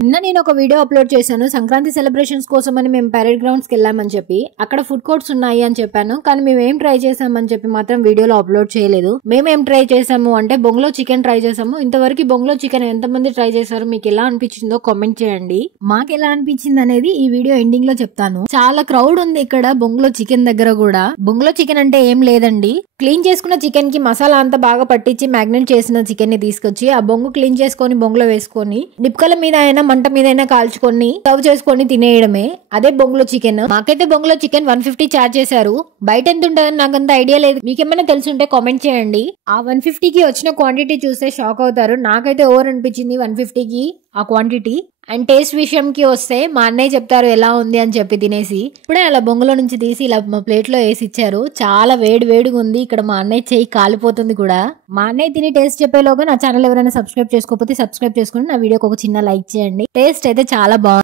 నిన్న నేను ఒక వీడియో అప్లోడ్ చేశాను సంక్రాంతి సెలబ్రేషన్స్ కోసం అని మేము పరేడ్ గ్రౌండ్స్కి వెళ్ళామని చెప్పి అక్కడ ఫుడ్ కోర్ట్స్ ఉన్నాయి అని చెప్పాను. కానీ మేము ఏం ట్రై చేసామని చెప్పి మాత్రం వీడియోలో అప్లోడ్ చేయలేదు. మేమేం ట్రై చేసాము అంటే బొంగులో చికెన్ ట్రై చేసాము. ఇంతవరకు బొంగులో చికెన్ ఎంతమంది ట్రై చేశారు, మీకు ఎలా అనిపించిందో కామెంట్ చేయండి. మాకు ఎలా అనిపించింది అనేది ఈ వీడియో ఎండింగ్ లో చెప్తాను. చాలా క్రౌడ్ ఉంది ఇక్కడ బొంగులో చికెన్ దగ్గర కూడా. బొంగులో చికెన్ అంటే ఏం లేదండి, క్లీన్ చేసుకున్న చికెన్ కి మసాలా అంతా బాగా పట్టించి మ్యాగ్నేట్ చేసిన చికెన్ ని తీసుకొచ్చి ఆ బొంగు క్లీన్ చేసుకొని బొంగులో వేసుకొని నిప్పుకల మీద అయినా మంట మీద అయినా కాల్చుకొని సర్వ్ చేసుకొని తినేయడమే. అదే బొంగులో చికెన్. మాకైతే బొంగులో చికెన్ 150 చార్జ్ చేశారు. బయట ఎంత ఉంటుందని నాకు అంత ఐడియా లేదు, మీకేమైనా తెలుసుంటే కామెంట్ చేయండి. ఆ 150కి వచ్చిన క్వాంటిటీ చూస్తే షాక్ అవుతారు. నాకైతే ఓవర్ అనిపించింది 150కి ఆ క్వాంటిటీ. అండ్ టేస్ట్ విషయంకి వస్తే మా అన్నయ్య చెప్తారు ఎలా ఉంది అని చెప్పి తినేసి ఇప్పుడే అలా బొంగులో నుంచి తీసి ఇలా మా ప్లేట్ లో వేసి ఇచ్చారు. చాలా వేడిగా ఉంది. ఇక్కడ మా అన్నయ్య చెయ్యి కాలిపోతుంది కూడా. మా అన్నయ్య తిని టేస్ట్ చెప్పేలోగా నా ఛానల్ ఎవరైనా సబ్స్క్రైబ్ చేసుకోకపోతే సబ్స్క్రైబ్ చేసుకుని నా వీడియోకి ఒక చిన్న లైక్ చేయండి. టేస్ట్ అయితే చాలా బాగుంది.